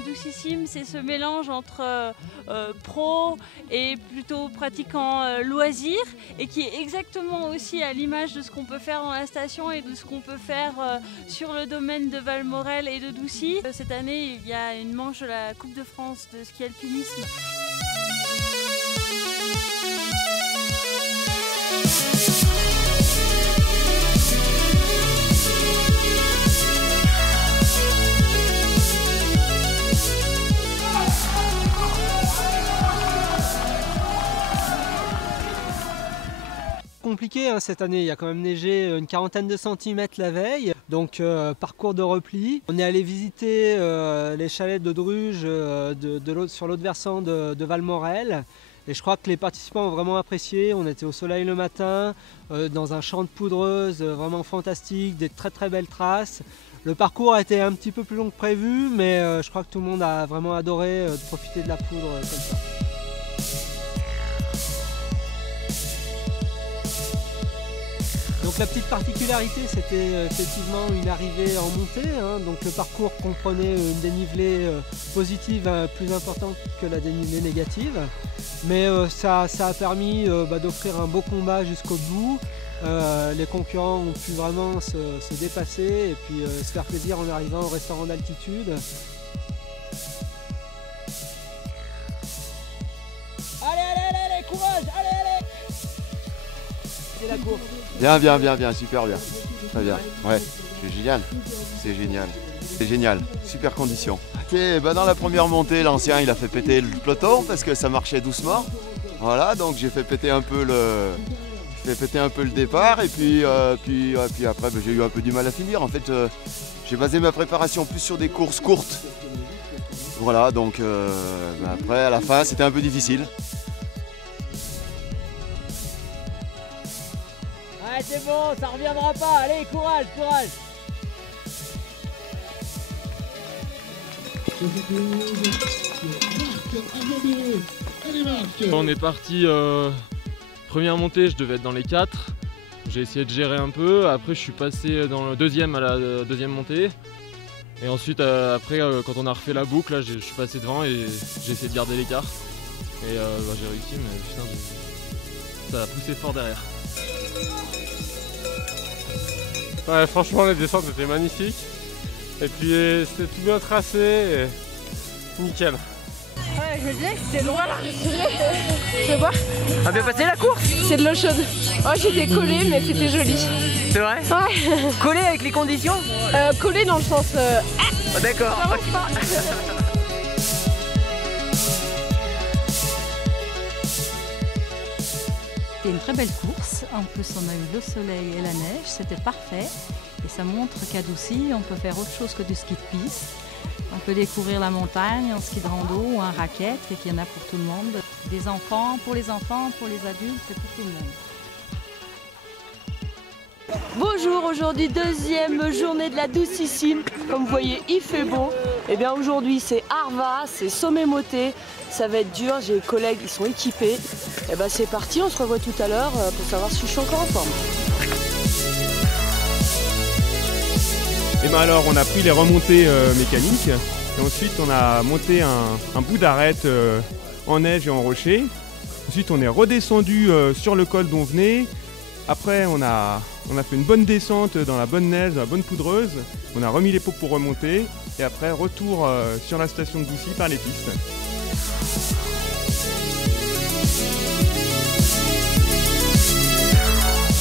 la Doucissime, c'est ce mélange entre pro et plutôt pratiquant loisir, et qui est exactement aussi à l'image de ce qu'on peut faire dans la station et de ce qu'on peut faire sur le domaine de Valmorel et de Doucy. Cette année, il y a une manche de la Coupe de France de ski alpinisme. Compliqué hein, cette année, il y a quand même neigé une quarantaine de centimètres la veille, donc parcours de repli. On est allé visiter les chalets de Druges sur l'autre versant de Valmorel, et je crois que les participants ont vraiment apprécié. On était au soleil le matin, dans un champ de poudreuse vraiment fantastique, des très belles traces. Le parcours a été un petit peu plus long que prévu, mais je crois que tout le monde a vraiment adoré de profiter de la poudre comme ça. Donc la petite particularité, c'était effectivement une arrivée en montée, hein. Donc le parcours comprenait une dénivelée positive plus importante que la dénivelée négative, mais ça a permis d'offrir un beau combat jusqu'au bout. Les concurrents ont pu vraiment se dépasser et puis se faire plaisir en arrivant au restaurant d'altitude. Allez, courage, allez. C'est la course. Bien, super bien. Très bien. Ouais, c'est génial. Super condition. Okay, dans la première montée, l'ancien il a fait péter le peloton parce que ça marchait doucement. Voilà, donc j'ai fait péter un peu le départ et puis après j'ai eu un peu du mal à finir. En fait, j'ai basé ma préparation plus sur des courses courtes. Voilà, donc après à la fin c'était un peu difficile. Ouais, c'est bon, ça reviendra pas. Allez, courage. On est parti, première montée, je devais être dans les 4. J'ai essayé de gérer un peu. Après, je suis passé dans le deuxième à la deuxième montée. Et ensuite, après, quand on a refait la boucle, là, je suis passé devant et j'ai essayé de garder l'écart. Et j'ai réussi, mais putain, ça a poussé fort derrière. Ouais, franchement, les descentes étaient magnifiques. Et puis, c'était tout bien tracé. Et nickel. Ouais, je disais que c'était loin là. Tu veux voir? On a bien passé la course. C'est de l'eau chaude. Oh, j'étais collée, mais c'était joli. C'est vrai? Ouais. Collé avec les conditions? Collée dans le sens. Oh, d'accord. Ça avance pas. C'était une très belle course, en plus on a eu le soleil et la neige, c'était parfait et ça montre qu'à Doucy on peut faire autre chose que du ski de piste. On peut découvrir la montagne en ski de rando ou en raquette et qu'il y en a pour tout le monde. Des enfants, pour les adultes, c'est pour tout le monde. Bonjour, aujourd'hui deuxième journée de la Doucissime. Comme vous voyez, il fait beau. Et bien aujourd'hui c'est Arva, c'est sommet moté. Ça va être dur, j'ai des collègues, ils sont équipés. Et ben c'est parti, on se revoit tout à l'heure pour savoir si je suis encore en forme. Et ben alors on a pris les remontées mécaniques et ensuite on a monté un bout d'arête en neige et en rocher. Ensuite on est redescendu sur le col d'on venait. Après on a fait une bonne descente dans la bonne neige, dans la bonne poudreuse. On a remis les pots pour remonter et après retour sur la station de Doucy par les pistes.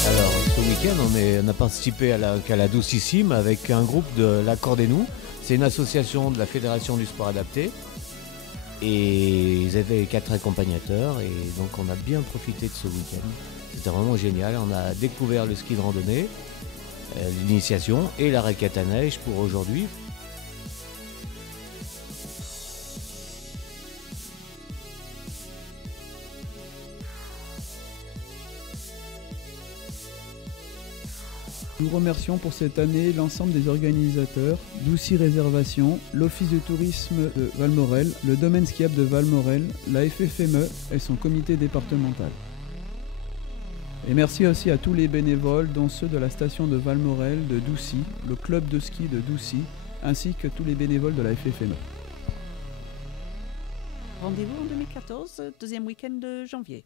Alors ce week-end on a participé à la Doucissime avec un groupe de l'Accordénou. C'est une association de la Fédération du sport adapté. Et ils avaient 4 accompagnateurs et donc on a bien profité de ce week-end. C'était vraiment génial, on a découvert le ski de randonnée, l'initiation et la raquette à neige pour aujourd'hui. Nous remercions pour cette année l'ensemble des organisateurs, Doucy Réservation, l'Office de tourisme de Valmorel, le domaine skiable de Valmorel, la FFME et son comité départemental. Et merci aussi à tous les bénévoles, dont ceux de la station de Valmorel, de Doucy, le club de ski de Doucy, ainsi que tous les bénévoles de la FFME. Rendez-vous en 2014, deuxième week-end de janvier.